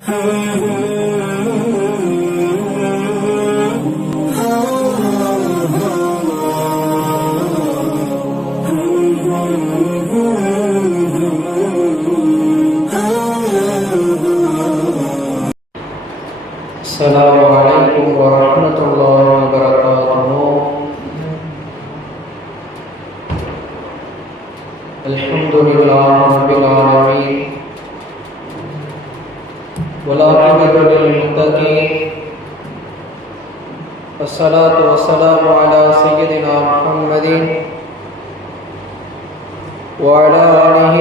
السلام عليكم ورحمة الله وبركاته. الحمد لله رب العالمين والعاقبة للمتقين والصلاة والسلام على سيدنا محمد وعلى آله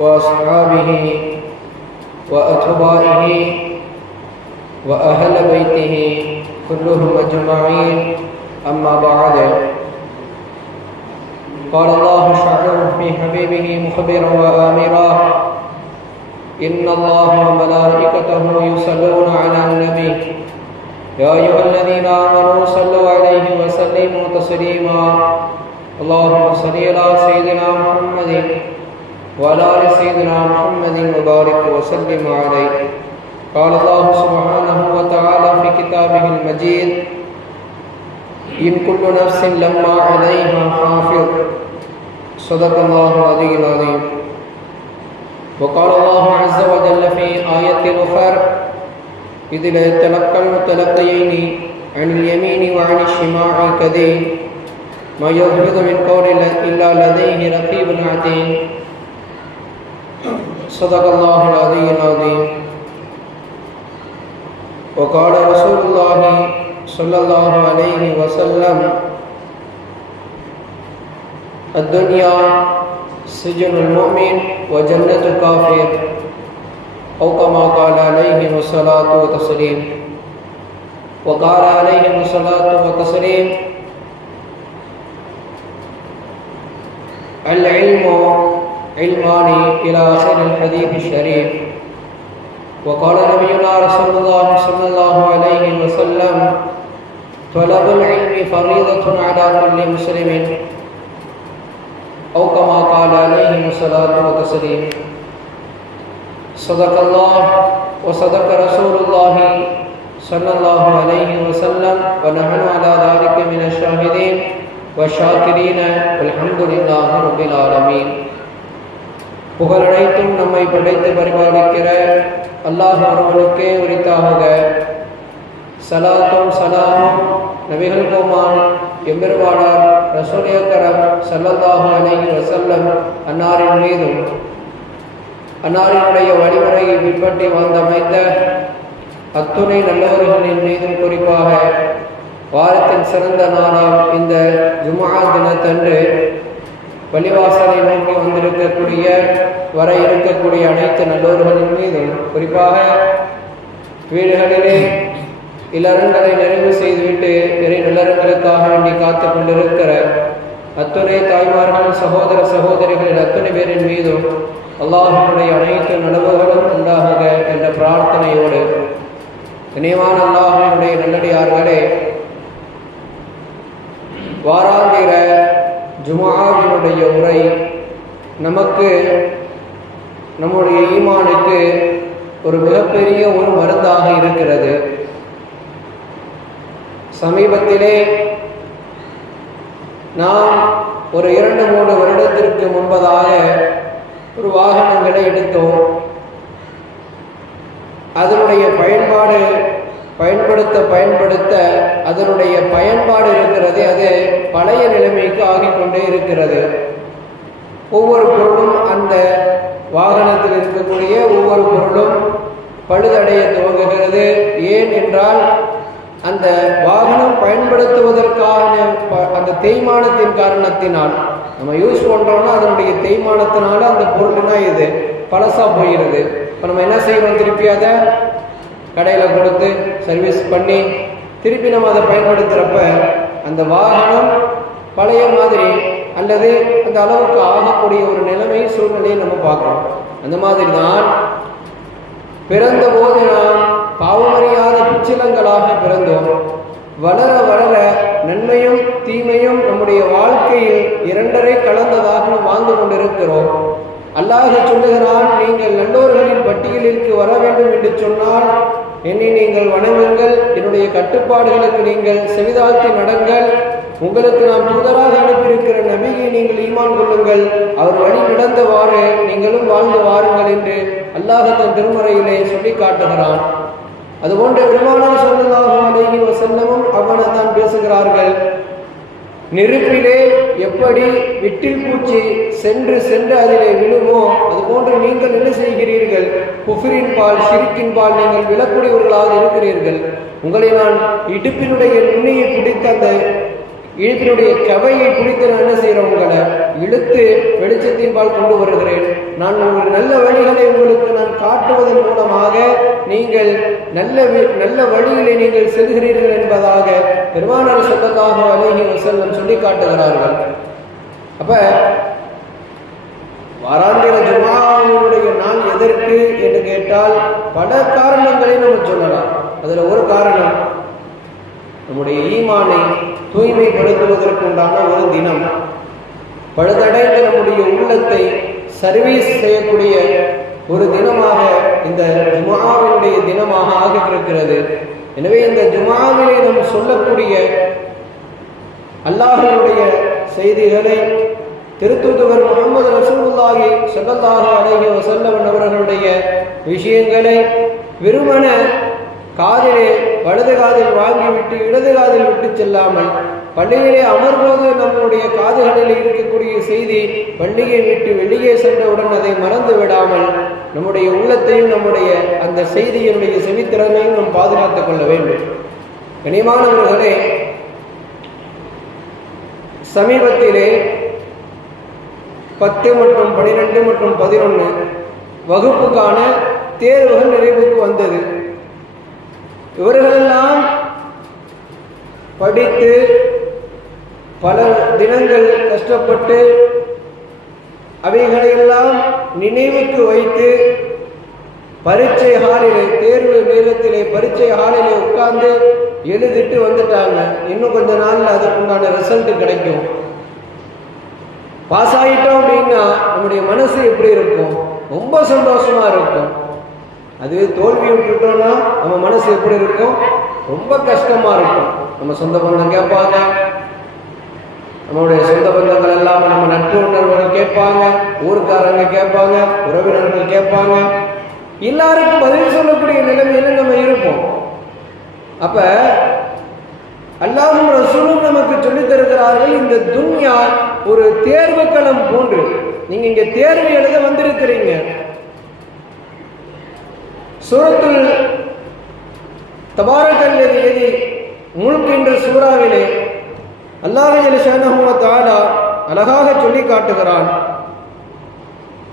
وأصحابه وأتباعه وأهل بيته كلهم أجمعين، أما بعد. قال الله شعره في حبيبه مخبرا وآمرا: إن الله وملائكته يصلون على النبي يا أيها الذين آمنوا صلوا عليه وسلموا تسليما. اللهم صل على سيدنا محمد وعلى آل سيدنا محمد وبارك وسلم عليه. قال الله سبحانه وتعالى في كتابه المجيد: إن كل نفس لما عليها حافظ. صدق الله العلي العظيم. وقال الله عز وجل في آية أخرى: إذ لا يتلقى المتلقيين عن اليمين وعن الشمال كذب ما يلفظ من قول إلا لديه رقيب عتيد. صدق الله العلي العظيم. وقال رسول الله صلى الله عليه وسلم: الدنيا سجن المؤمن وجنة الكافر، أو كما قال عليه الصلاة والتسليم. وقال عليه الصلاة والتسليم: العلم علمان، إلى آخر الحديث الشريف. وقال نبينا رسول الله صلى الله عليه وسلم: طلب العلم فريضة على كل مسلم، أو كما قال عليه الصلاة والتسليم. صدق الله وصدق رسول الله صلى الله عليه وسلم، ونحن على ذلك من الشاهدين والشاكرين، والحمد لله رب العالمين. புகழனைத்தும் நம்மை படைத்து பரிபாலிக்கிற அல்லாஹ் ஒருவனுக்கே உரித்தாகுக. சலாத்தும் சலாமும் நபிகள் கோமான் எம்பெருமானார் ரசூல் அக்ரம் ஸல்லல்லாஹு அலைஹி வஸல்லம் அன்னாரின் மீதும் அன்னாரினுடைய வழிமுறையை பின்பற்றி வாழ்ந்தமைத்த அத்துணை நல்லவர்களின் மீதும் குறிப்பாக வாரத்தின் சிறந்த நாளாம் இந்த ஜும்ஆ தினத்தன்று பள்ளிவாசலை நோக்கி வந்திருக்கக்கூடிய வர இருக்கக்கூடிய அனைத்து நல்லோர்களின் மீதும் குறிப்பாக வீடுகளிலே இல்லறங்களை நிறைவு செய்துவிட்டு இறை நல்லறங்களுக்காக வேண்டி காத்து கொண்டிருக்கிற அத்துணை தாய்மார்கள் சகோதர சகோதரிகளின் அத்துணை பேரின் மீதும் அல்லாஹ்வுடைய அனைத்து நலவுகளும் உண்டாகுக என்ற பிரார்த்தனையோடு, இனிவான அல்லாஹ்வுடைய நல்லடியார்களே, வாராந்திர ஜும்ஆவினுடைய உரை நமக்கு நம்முடைய ஈமானுக்கு ஒரு மிகப்பெரிய ஒரு மருந்தாக இருக்கிறது. சமீபத்திலே நாம் ஒரு 2-3 வருடத்திற்கு முன்பதாக ஒரு வாகனங்களை எடுத்தோம். அதனுடைய பயன்படுத்த அதனுடைய பயன்பாடு இருக்கிறது, அது பழைய நிலைமைக்கு ஆகிக்கொண்டே இருக்கிறது. ஒவ்வொரு பொருளும், அந்த வாகனத்தில் இருக்கக்கூடிய ஒவ்வொரு பொருளும் பழுதடைய துவங்குகிறது. ஏன் என்றால் அந்த வாகனம் பயன்படுத்துவதற்கான அந்த தேய்மானத்தின் காரணத்தினால், நம்ம யூஸ் பண்ணுறோம்னா அதனுடைய தேய்மானத்தினால அந்த பொருள்னா இது பழசாக போயிடுது. இப்போ நம்ம என்ன செய்யணும், திருப்பி அதை கடையில் கொடுத்து சர்வீஸ் பண்ணி திருப்பி நம்ம அதை பயன்படுத்துகிறப்ப அந்த வாகனம் பழைய மாதிரி அல்லது அந்த அளவுக்கு ஆகக்கூடிய ஒரு நிலைமை சூழ்நிலையை நம்ம பார்க்குறோம். அந்த மாதிரி தான் பிறந்த போது நாம் பாவமறியாத பிச்சிலங்களாக பிறந்தோம். வளர வளர நன்மையும் தீமையும் நம்முடைய வாழ்க்கையில் இரண்டரை கலந்ததாக வாழ்ந்து கொண்டிருக்கிறோம். அல்லாஹ் சொல்லுகிறான், நீங்கள் நல்லோர்களின் பட்டியலிற்கு வர வேண்டும் என்று சொன்னால் என்னை நீங்கள் வணங்குங்கள், என்னுடைய கட்டுப்பாடுகளுக்கு நீங்கள் செவிதாழ்த்தி நடங்கள், உங்களுக்கு நாம் தூதராக அனுப்பியிருக்கிற நபியை நீங்கள் ஈமான் கொள்ளுங்கள், அவர் வழி நடந்தவாறு நீங்களும் வாழ்ந்து வாருங்கள் என்று அல்லாஹ் தன் திருமறையிலே சொல்லி காட்டுகிறான். அதுபோன்று பெருமானார் ஸல்லல்லாஹு அலைஹி வஸல்லமும் அவ்வளவுதான் பேசுகிறார்கள். நெருப்பிலே எப்படி விட்டில் பூச்சி சென்று சென்று அதிலே விழுமோ அதுபோன்று நீங்கள் என்ன செய்கிறீர்கள்? குஃப்ரின் பால் ஷிர்கின் பால் நீங்கள் விழக்கூடியவர்களாக இருக்கிறீர்கள். உங்களை நான் இடுப்பினுடைய நுனியை பிடித்த அந்த இழுப்பினுடைய கவையை பிடித்து நான் என்ன செய்கிறேன்? உங்களை இழுத்து வெளிச்சத்தின் பால் கொண்டு வருகிறேன். நான் ஒரு நல்ல வழிகளை உங்களுக்கு நான் காட்டுவதன் மூலமாக நீங்கள் நல்ல வழியிலே நீங்கள் செல்கிறீர்கள் என்பதாக பெருமானார் ஸல்லல்லாஹு அலைஹி வஸல்லம் சொல்லி காட்டுகிறார்கள். அப்ப வாராந்திர ஜும்ஆவுடைய நாள் எதற்கு என்று கேட்டால் பல காரணங்களை நம்ம சொல்லலாம். அதுல ஒரு காரணம் நம்முடைய ஈமானை தூய்மைப்படுத்துவதற்கு உண்டான ஒரு தினம், பழுதடைந்த நம்முடைய உள்ளத்தை சர்வீஸ் செய்யக்கூடிய ஒரு தினமாக இந்த ஜும்ஆவினுடைய தினமாக ஆகியிருக்கிறது. எனவே இந்த ஜும்ஆவிலே நாம் சொல்லக்கூடிய அல்லாஹ்வுடைய செய்திகளை திருத்தூதுவர் முஹம்மது ரசூலுல்லாஹி ஸல்லல்லாஹு அலைஹி வஸல்லம் அவர்களுடைய விஷயங்களை வெறுமன காதிலே வலது காதில் வாங்கிவிட்டு இடது காதில் விட்டு செல்லாமல், பள்ளியிலே அமர்வோது நம்முடைய காதுகளில் இருக்கக்கூடிய செய்தி பள்ளியை விட்டு வெளியே சென்றவுடன் அதை மறந்து விடாமல் நம்முடைய உள்ளத்தையும் நம்முடைய அந்த செய்தியினுடைய செவித்திறனையும் நாம் பாதுகாத்துக் கொள்ள வேண்டும். கனிமானவர்களே, சமீபத்திலே 10 மற்றும் 12 மற்றும் 11 வகுப்புக்கான தேர்வுகள் நிறைவுக்கு வந்தது. இவர்களெல்லாம் படித்து பல தினங்கள் கஷ்டப்பட்டு அவைகளையெல்லாம் நினைவுக்கு வைத்து பரீட்சை ஹாலிலே, தேர்வு நேரத்திலே பரீட்சை ஹாலிலே உட்கார்ந்து எழுதிட்டு வந்துட்டாங்க. இன்னும் கொஞ்ச நாள்ல அதுக்குண்டான ரிசல்ட் கிடைக்கும். பாஸ் ஆகிட்டோம் அப்படின்னா நம்முடைய மனசு எப்படி இருக்கும்? ரொம்ப சந்தோஷமா இருக்கும். அதுவே தோல்வி விட்டுட்டோம்னா நம்ம மனசு எப்படி இருக்கும்? ரொம்ப கஷ்டமா இருக்கும். நம்ம சொந்த பந்தம் கேட்பாங்க, நம்மளுடைய சொந்த பந்தங்கள் எல்லாம் நம்ம நட்பு உணர்வுகள் கேட்பாங்க, ஊருக்காரங்க கேட்பாங்க, உறவினர்கள் கேட்பாங்க, எல்லாருக்கும் பதில் சொல்லக்கூடிய நிலைமையில நம்ம இருப்போம். அப்ப அல்லாஹ்வும் ரசூலும் நமக்கு சொல்லித் தருகிறார்கள், இந்த துன்யா ஒரு தேர்வு களம் போன்று. நீங்க இங்க தேர்வு எழுத வந்திருக்கிறீங்க. சூரத்துல் தபாரக்கல்லதி முல்க் என்ற சூறாவிலே அல்லாஹ் ஜல்ல ஷஅனஹு வ தஆலா அழகாக சொல்லி காட்டுகிறான்,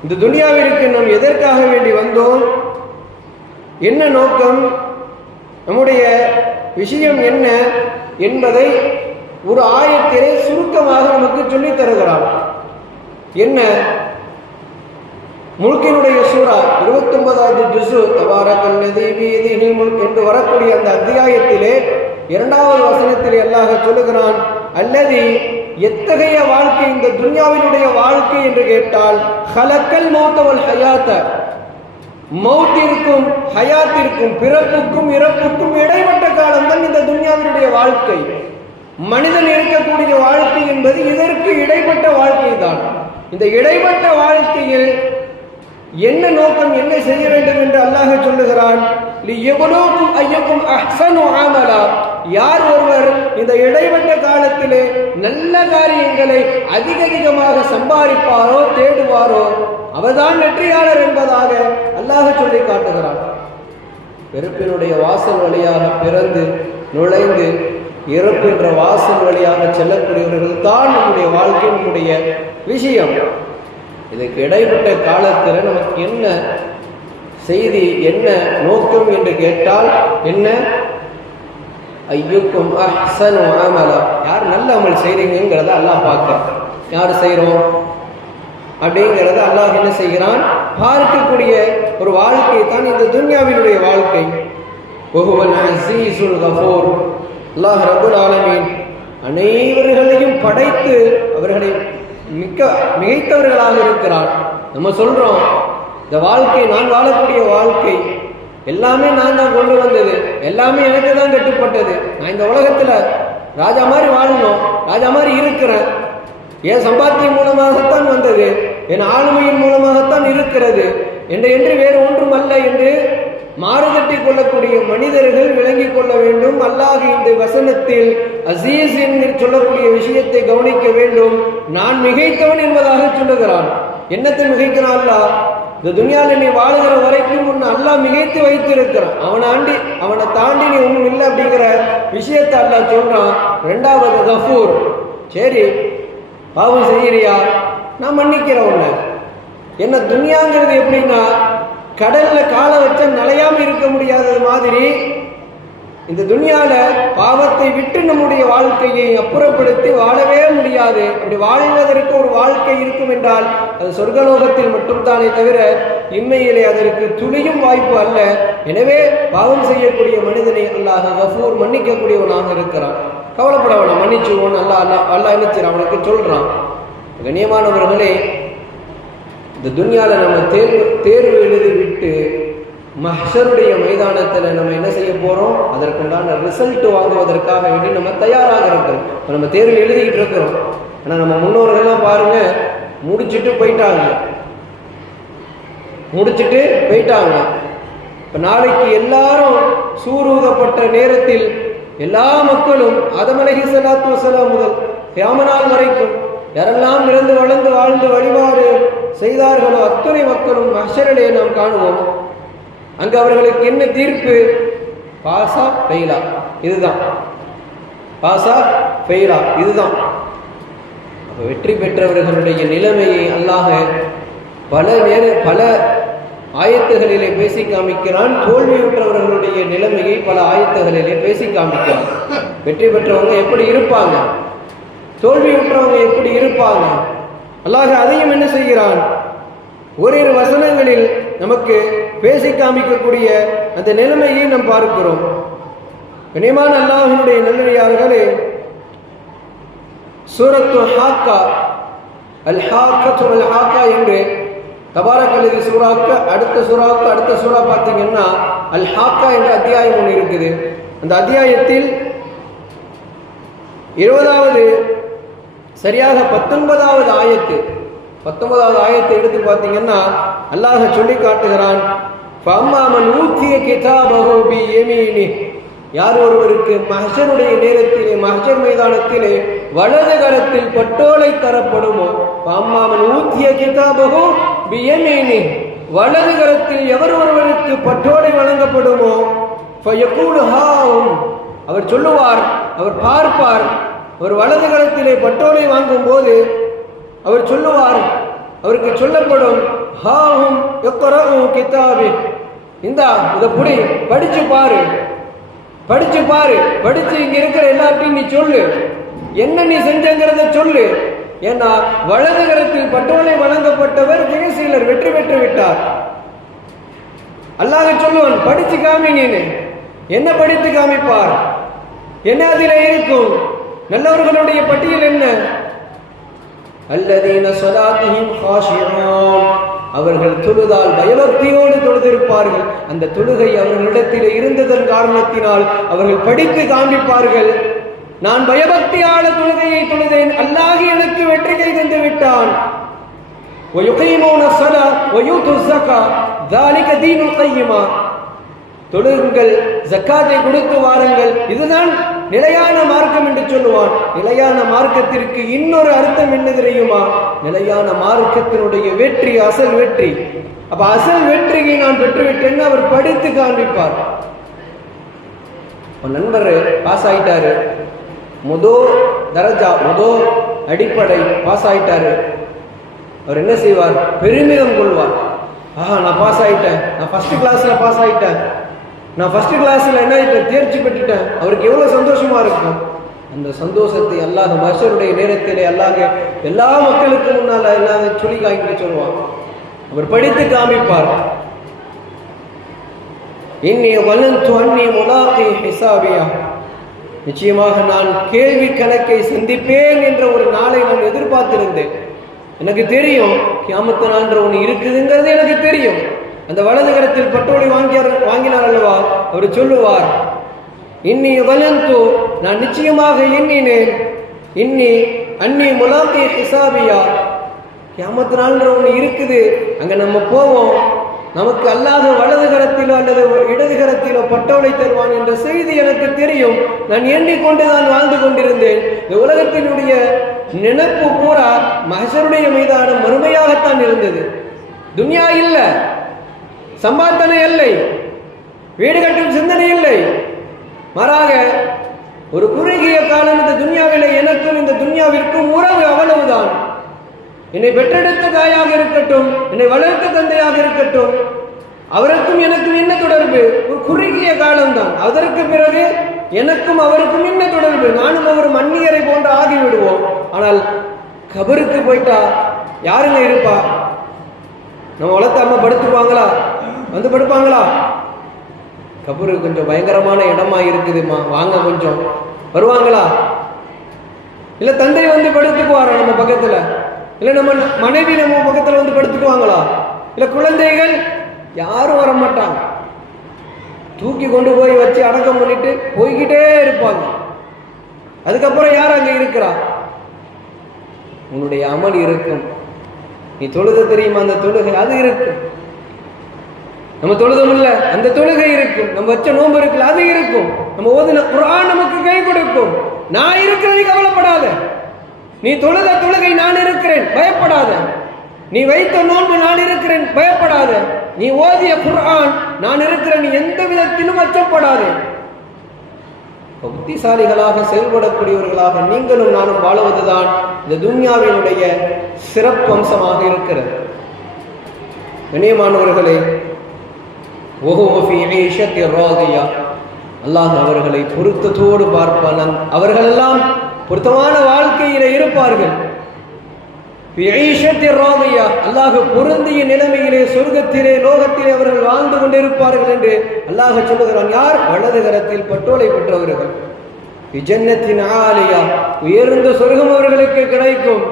இந்த துனியாவிற்கு நாம் எதற்காக வேண்டி வந்தோம், என்ன நோக்கம், நம்முடைய விஷயம் என்ன என்பதை ஒரு ஆயத்திலே சுருக்கமாக நமக்கு சொல்லித் தருகிறான். என்ன? முல்கினுடைய சூரா 29வது ஜுஸு தபாரக்கல்லதி பியதிஹில் முல்க் என்று வரக்கூடிய அந்த அத்தியாயத்திலே 2வது வசனத்திலே அல்லாஹ் சொல்லுகிறான், அல்லதி எத்தகைய வாழ்க்கை இந்த துன்யாவினுடைய வாழ்க்கை என்று கேட்டால், ஹலக்கல் மௌத வல் ஹயாத்த, மௌத்திற்கும் ஹயாத்திற்கும் பிறப்புக்கும் இறப்புக்கும் இடைப்பட்ட காலம்தான் இந்த துன்யாவினுடைய வாழ்க்கை. மனிதன் இருக்கக்கூடிய வாழ்க்கை என்பது இதற்கு இடைப்பட்ட வாழ்க்கை தான். இந்த இடைப்பட்ட வாழ்க்கையில் என்ன நோக்கம், என்ன செய்ய வேண்டும் என்று அல்லாஹ் சொல்லுகிறான், லியப்லூக்கும் அய்யுக்கும் அஹ்ஸனு அமலா, யார் ஒருவர் இந்த இடைப்பட்ட காலத்திலே நல்ல காரியங்களை அதிகமாக சம்பாதிப்பாரோ தேடுவாரோ அவர்தான் வெற்றியாளர் என்பதாக அல்லாஹ் சொல்லி காட்டுகிறான். பிறப்பினுடைய வாசல் வழியாக பிறந்து நுழைந்து இறப்பு என்ற வாசல் வழியாக செல்லக்கூடியவர்கள் தான் நம்முடைய வாழ்க்கையினுடைய விஷயம். இதுக்கு இடைப்பட்ட காலத்தில் நமக்கு என்ன செய்தி, என்ன நோக்கம் என்று கேட்டால் என்ன? ஐயுக்கும் அஹ்ஸனு அமலா, யார் நல்ல அமல் செய்றீங்கிறத அல்லாஹ் பார்க்க, யார் செய்கிறோம் அப்படிங்கிறத அல்லாஹ் என்ன செய்கிறான், பார்க்கக்கூடிய ஒரு வாழ்க்கை தான் இந்த துன்யாவினுடைய வாழ்க்கை. வஹுவல் அஸீஸுல் கஃபூர், அல்லாஹ் ரப்புல் ஆலமீன் அனைவர்களையும் படைத்து அவர்களை மிகைத்தவர்களாக இருக்கிறார். நம்ம சொல்றோம் இந்த வாழ்க்கை, நான் வாழக்கூடிய வாழ்க்கை எல்லாமே நான் தான் கொண்டு வந்தது, எல்லாமே எனக்கு தான் கட்டுப்பட்டது, நான் இந்த உலகத்துல ராஜா மாதிரி வாழணும், ராஜா மாதிரி இருக்கிறேன், என் சம்பாத்தியம் மூலமாகத்தான் வந்தது, என் ஆளுமையின் மூலமாகத்தான் இருக்கிறது என்று வேறு ஒன்றும் அல்ல என்று மாறுதட்டி கொள்ளக்கூடிய மனிதர்கள் விளங்கிக் கொள்ள வேண்டும். அல்லாஹ் இந்த வசனத்தில் அசீஸ் என்று சொல்லக்கூடிய விஷயத்தை கவனிக்க வேண்டும். நான் மிகைத்தவன் என்பதாக சொல்லுகிறான். என்னத்தை மிகைக்கிறான்? அல்லாஹ் இந்த துனியாவில் நீ வாழுகிற வரைக்கும் ஒன்று அல்லாஹ் மிகைத்து வைத்திருக்கிறான். அவனை தாண்டி நீ ஒன்றும் இல்லை அப்படிங்கிற விஷயத்தை அல்லாஹ் சொல்றான். ரெண்டாவது கஃபூர். சரி, பாவம் செய்யறியா, நான் மன்னிக்கிறேன் உன்னை. என்ன துனியாங்கிறது எப்படின்னா, கடல்ல காலை வச்ச நிலையாம இருக்க முடியாதது மாதிரி இந்த துனியால பாவத்தை விட்டு நம்முடைய வாழ்க்கையை அப்புறப்படுத்தி வாழவே முடியாது. அப்படி வாழ்வதற்கு ஒரு வாழ்க்கை இருக்கும் என்றால் அது சொர்க்கலோகத்தில் மட்டும்தானே தவிர இம்மையிலே அதற்கு துளியும் வாய்ப்பு அல்ல. எனவே பாவம் செய்யக்கூடிய மனிதனை அல்லாஹ் கஃபூர், மன்னிக்கக்கூடியவனாக இருக்கிறான். கவலைப்பட வேணாம், மன்னிச்சுவோன் அல்லாஹ் நினைச்சு அவனுக்கு சொல்றான். கண்ணியமானவர்களே, இந்த துன்யால நம்ம தேர்வு எழுதி விட்டு மஹ்ஷருடைய மைதானத்தில் நம்ம என்ன செய்ய போறோம்? அதற்குண்டான ரிசல்ட் வாங்குவதற்காக வேண்டி நம்ம தயாராக இருக்கிறோம். நம்ம தேர்வு எழுதிக்கிட்டு இருக்கிறோம். ஆனா நம்ம முன்னோர்கள்லாம் பாருங்க, முடிச்சுட்டு போயிட்டாங்க. இப்ப நாளைக்கு எல்லாரும் சூரூதப்பட்ட நேரத்தில் எல்லா மக்களும் ஆதம் அலைஹிஸ்ஸலாத்து வஸலாம் முதல் கியாமத் நாள் வரைக்கும் யாரெல்லாம் இறந்து வளர்ந்து வாழ்ந்து வழிபாடு செய்தார்களோ அத்தனை மக்களும் மஹ்ஷரிலே நாம் காணுவோம். அங்கு அவர்களுக்கு என்ன தீர்ப்பு? பாசா ஃபெயிலா, இதுதான். பாசா ஃபெயிலா, இதுதான். அப்ப வெற்றி பெற்றவர்களுடைய நிலைமையை அல்லாஹ் பல ஆயத்துகளிலே பேசி காமிக்கிறான். தோல்வியுற்றவர்களுடைய நிலைமையை பல ஆயத்துகளிலே பேசி காமிக்கிறான். வெற்றி பெற்றவங்க எப்படி இருப்பாங்க, தோல்வியுற்றவங்க எப்படி இருப்பாங்க, அல்லாஹ் அதையும் என்ன செய்கிறான்? ஓரிரு வசனங்களில் நமக்கு பேசி காமிக்கக்கூடிய அந்த நிலைமையை நாம் பார்க்கிறோம். கனிமான அல்லாஹ்வினுடைய நல்லடியார்களே, சூரத்து ஹாக்கா, அல் ஹாக்கத்து அல் ஹாக்கா என்று தபாரக்கல்லதி சூறாக்கு அடுத்த சூறா பார்த்தீங்கன்னா அல் ஹாக்கா என்ற அத்தியாயம் ஒன்று இருக்குது. அந்த அத்தியாயத்தில் 20வது சரியாக 19வது ஆயத்தை எடுத்து பார்த்தீங்கன்னா அல்லாஹ் சொல்லி காட்டுகிறான். ஃபஅம்மாமன் ஊத்திய கிதாபஹு பியமீனி, யார் ஒருவருக்கு மஹ்ஷருடைய நேரத்திலே, மஹ்ஷர் மைதானத்திலே வலது கரத்தில் பட்டோலை தரப்படுமோ, ஃபஅம்மாமன் ஊத்திய கிதாபஹு பியமீனி, வலது கரத்தில் எவர் ஒருவருக்கு பட்டோலை வழங்கப்படுமோ, ஃபயகூலு ஹாவும், அவர் சொல்லுவார், அவர் பார்ப்பார், அவர் வலது கரத்திலே பட்டோலை வாங்கும் போது அவர் சொல்லுவார், அவருக்கு சொல்லப்படும், ஹாஹும் இக்ரஉ கிதாபி, இந்தா இதை புடி, படிச்சு பாரு, படிச்சு இங்க இருக்கிற எல்லாத்தையும் நீ சொல்லு, என்ன நீ செஞ்சங்கிறத சொல்லு. ஏன்னா வலது கரத்தில் பட்டோலை வழங்கப்பட்டவர் ஜெயசீலர், வெற்றி பெற்று விட்டார். அல்லாஹ் சொல்லுவான், படிச்சு காமி, நீனு என்ன படித்து காமிப்பார்? என்ன அதில் இருக்கும்? நல்லவர்களுடைய பட்டியல் என்ன? அல்லதீன ஸலாத்திஹிம் காஷிஊன், அவர்கள் தொழுதால் பயபக்தியோடு தொழுதிருப்பார்கள். அந்த தொழுகை அவர்களிடத்தில் இருந்ததன் காரணத்தினால் அவர்கள் படித்து காண்பிப்பார்கள், நான் பயபக்தியான தொழுகையை தொழுதேன், அல்லாஹ் எனக்கு வெற்றி கை தந்து விட்டான். வயுகீமூன ஸலா வயூது ஸக்கா ذلك தீனுல் கையிமா, தொழுங்கள், ஜக்காத்தை கொடுத்து வாருங்கள், இதுதான் நிலையான மார்க்கம் என்று சொல்லுவான். நிலையான மார்க்கத்திற்கு இன்னொரு அர்த்தம் என்ன தெரியுமா? நிலையான மார்க்கத்தினுடைய வெற்றி, அசல் வெற்றி. அப்ப அசல் வெற்றியை நான் பெற்றுவிட்டேன்னு அவர் படித்து காண்பிப்பார். நண்பர் பாஸ் ஆயிட்டாரு, முதோ அடிப்படை பாஸ் ஆயிட்டாரு, அவர் என்ன செய்வார்? பெருமிதம் கொள்வார். ஆஹா, நான் பாஸ் ஆயிட்டேன், நான் ஃபர்ஸ்ட் கிளாஸ்ல பாஸ் ஆயிட்டேன், நான் ஃபர்ஸ்ட் கிளாஸ்ல என்ன ஆயிட்டேன், தேர்ச்சி பெற்றுட்டேன். அவருக்கு எவ்வளவு சந்தோஷமா இருக்கும். அந்த சந்தோஷத்தை அல்லாஹ் மஹ்ஷருடைய நேரத்திலே அல்லாஹ் எல்லா மக்களுக்கு முன்னால எல்லாம் சொல்லி காய்க்க சொல்லுவான். அவர் படித்து காமிப்பார். இன்னி வலன்து அன்னி முலாகி ஹிசாபியா, நிச்சயமாக நான் கேள்வி கணக்கை சந்திப்பேன் என்ற ஒரு நாளை நான் எதிர்பார்த்திருந்தேன். எனக்கு தெரியும் கியாமத்து நாள்ன்ற ஒன்று இருக்குதுங்கிறது எனக்கு தெரியும். அந்த வலது கரத்தில் பட்டோலை வாங்கினார் அல்லவா, அவர் சொல்லுவார், இன்னி வலந்து, நான் நிச்சயமாக எண்ணினேன், இன்னி அன்னி முலாக்கி ஹிசாபியா, கியாமத்து நாள்ன்ற ஒன்று இருக்குது, அங்க நம்ம போவோம், நமக்கு அல்லாத வலது கரத்திலோ அல்லது இடது கரத்திலோ பட்டோலை தருவான் என்ற செய்தி எனக்கு தெரியும். நான் எண்ணிக்கொண்டு தான் வாழ்ந்து கொண்டிருந்தேன். இந்த உலகத்தினுடைய நினைப்பு பூரா மஹ்ஷருடைய மீதான மறுமையாகத்தான் இருந்தது. துன்யா இல்லை, சம்பாத்தனை இல்லை, வீடு கட்டும் சிந்தனை இல்லை. மாறாக ஒரு குறுகிய காலம் இந்த துன்யாவிலே எனக்கும் இந்த துன்யாவிற்கும் உறவு அவ்வளவுதான். என்னை பெற்றெடுத்த தாயாக இருக்கட்டும், என்னை வளர்த்த தந்தையாக இருக்கட்டும், அவருக்கும் எனக்கும் என்ன தொடர்பு? ஒரு குறுகிய காலம்தான். அதற்கு பிறகு எனக்கும் அவருக்கும் என்ன தொடர்பு? நானும் அவரும் அந்நியரை போன்று ஆகிவிடுவோம். ஆனால் கபருக்கு போயிட்டா யாருங்க இருப்பா? நம்ம வளர்த்த அம்மா படுத்துக்குவாங்களா? வந்து படுப்பாங்களா? கபரு கொஞ்சம் பயங்கரமான இடமா இருக்குதுமா, வாங்க கொஞ்சம் வருவாங்களா? இல்ல தந்தை வந்து படுத்துக்குவாரா நம்ம பக்கத்துல? இல்ல நம்ம மனைவி நம்ம பக்கத்துல வந்து படுத்துக்குவாங்களா? இல்ல குழந்தைகள்? யாரும் வர மாட்டாங்க. தூக்கி கொண்டு போய் வச்சு அடக்கம் பண்ணிட்டு போய்கிட்டே இருப்பாங்க. அதுக்கப்புறம் யார் அங்க இருக்கிறா? உன்னுடைய அமல் இருக்கும். நீ தொழுத தெரியுமா? அந்த தொழுகை அது இருக்கும். நம்ம தொழுதும் இல்ல, அந்த தொழுகை இருக்கும். நம்ம வச்ச நோன்பு இருக்குல்ல, அது இருக்கும். நம்ம ஓதுன குர்ஆன் நமக்கு கை கொடுக்கும். நான் இருக்கிறது கவலைப்படாத. நீ தொழுத தொழுகை நான் இருக்கிறேன், பயப்படாத. நீ வைத்த நோன்பு நான் இருக்கிறேன், பயப்படாத. நீ ஓதிய குர்ஆன் நான் இருக்கிறேன், நீ எந்த விதத்திலும் அச்சப்படாதே. புத்திசாலிகளாக செயல்படக்கூடியவர்களாக நீங்களும் நானும் வாழுவதுதான் இந்த துன்யாவினுடைய சிறப்பு அம்சமாக இருக்கிறது. கண்ணியமானவர்களே, அல்லாஹ் அவர்களை பொருத்தத்தோடு பார்ப்பான். அவர்களெல்லாம் பொருத்தமான வாழ்க்கையில இருப்பார்கள். அல்லாஹ் பொருந்திய நிலைமையிலே சொர்க்கத்திலே லோகத்திலே அவர்கள் வாழ்ந்து கொண்டிருப்பார்கள் என்று அல்லாஹ் சொல்லுகிறான். யார்? வலது கரத்தில் பட்டோலை பெற்றவர்கள். ஜன்னத்தின் ஆலியா, உயர்ந்த சொர்க்கம் அவர்களுக்கு கிடைக்கும்.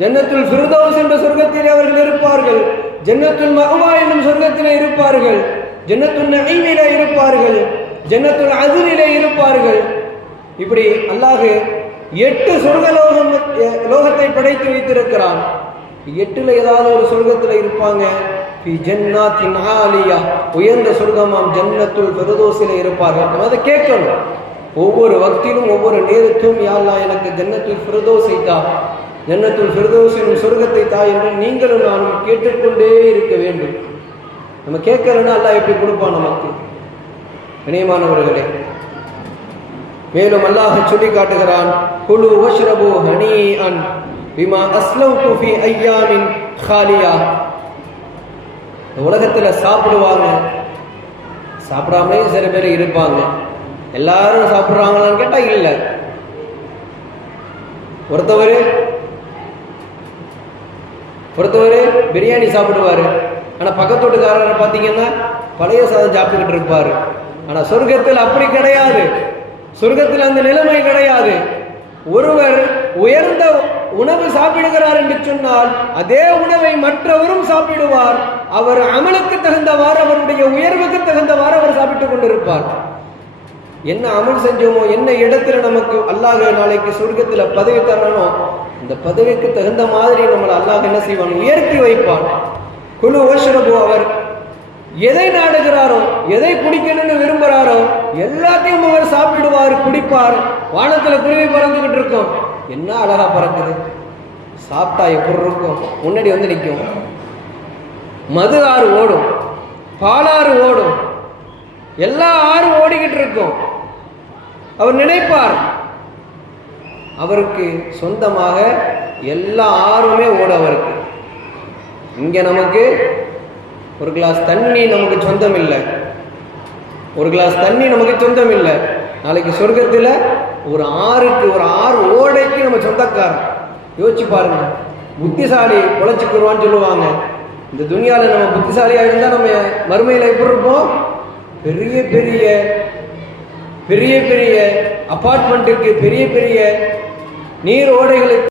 ஜன்னத்துல் ஃபிர்தௌஸ் என்ற சொர்க்கத்திலே அவர்கள் இருப்பார்கள். ஜன்னத்துல் மஅவா என்னும் சொர்க்கத்திலே இருப்பார்கள். ஜன்னத்துல் நஈமிலே இருப்பார்கள். ஜன்னத்துல் அத்னிலே இருப்பார்கள். இப்படி அல்லாஹ் 8 சொர்க்க லோகத்தை படைத்து வைத்திருக்கிறான். 8ல ஏதாவது ஒரு சொர்க்கத்தில் இருப்பாங்க. ஜன்னாத்தின் ஆலியா, உயர்ந்த சொர்க்கமாம் ஜன்னத்துல் ஃபிர்தௌஸிலே இருப்பார்கள். நம்ம அதை கேட்கணும். ஒவ்வொரு வக்திலும் ஒவ்வொரு நேரத்தும், யா அல்லாஹ் எனக்கு ஜன்னத்துல் ஃபிர்தௌஸை தா, ஜன்னத்துல் ஃபிர்தௌஸ் என்னும் சொர்க்கத்தை தா என்று நீங்களும் நானும் கேட்டுக்கொண்டே இருக்க வேண்டும். நம்ம கேட்கலன்னா அல்லாஹ் எப்படி கொடுப்பான் நமக்கு? கண்ணியமானவர்களே, மேலும் அல்லாஹ் சொல்லி காட்டுகிறான், குலு வஷ்ரபு ஹனீஅன் பிமா அஸ்லம்து ஃபீ அய்யாமின் காலியா. உலகத்துல சாப்பிடுவாங்க, சாப்பிடாமலே சில பேர் இருப்பாங்க. எல்லாரும் சாப்பிடுறாங்களான்னு கேட்டா இல்ல. ஒருத்தவர் பிரியாணி சாப்பிடுவாரு, ஆனா பக்கத்து வீட்டுக்காரரை பார்த்தீங்கன்னா பழைய சாதம் சாப்பிட்டுக்கிட்டு இருப்பாரு. ஆனா சொர்க்கத்தில் அப்படி கிடையாது. சொர்க்கத்தில் அந்த நிலைமை கிடையாது. ஒருவர் உயர்ந்த உணவு சாப்பிடுகிறார் என்று சொன்னால் அதே உணவை மற்றவரும் சாப்பிடுவார். அவர் அமலுக்கு தகுந்தவாறு, அவருடைய உயர்வுக்கு தகுந்தவாறு அவர் சாப்பிட்டுக் கொண்டிருப்பார். என்ன அமல் செஞ்சோமோ, என்ன இடத்துல நமக்கு அல்லாஹ் நாளைக்கு சொர்க்கத்தில் பதவி தரணும், இந்த பதவிக்கு தகுந்த மாதிரி நம்மளை அல்லாஹ் என்ன செய்வான்? உயர்த்தி வைப்பான். குலு வஷ்ரபு, அவர் எதை நாடுகிறாரோ, எதை குடிக்கணும்னு விரும்புகிறாரோ எல்லாத்தையும் அவர் சாப்பிடுவார், குடிப்பார். வானத்துல குருவி பறந்துகிட்டு இருக்கும். என்ன அழகா பறக்குது, சாப்பிட்டா எப்படி இருக்கும்? முன்னாடி வந்து நிற்கும். மது ஆறு ஓடும், பாலாறு ஓடும், எல்லா ஆறும் ஓடிக்கிட்டு இருக்கும். அவர் நினைப்பார், அவருக்கு சொந்தமாக எல்லா ஆறுமே ஓட அவருக்கு. இங்க நமக்கு ஒரு கிளாஸ் தண்ணி நமக்கு சொந்தம் இல்லை, ஒரு கிளாஸ் தண்ணி நமக்கு சொந்தம் இல்லை. நாளைக்கு சொர்க்கத்தில் ஒரு ஆறுக்கு, ஒரு ஆறு ஓடைக்கு நம்ம சொந்தக்காரன். யோசிச்சு பாருங்க. புத்திசாலி பொழைச்சிக்குருவான்னு சொல்லுவாங்க. இந்த துனியாவில் நம்ம புத்திசாலியாக இருந்தால் நம்ம மறுமையில் எப்படி இருப்போம்? பெரிய பெரிய பெரிய பெரிய அபார்ட்மெண்ட்டுக்கு, பெரிய பெரிய நீர் ஓடைகளுக்கு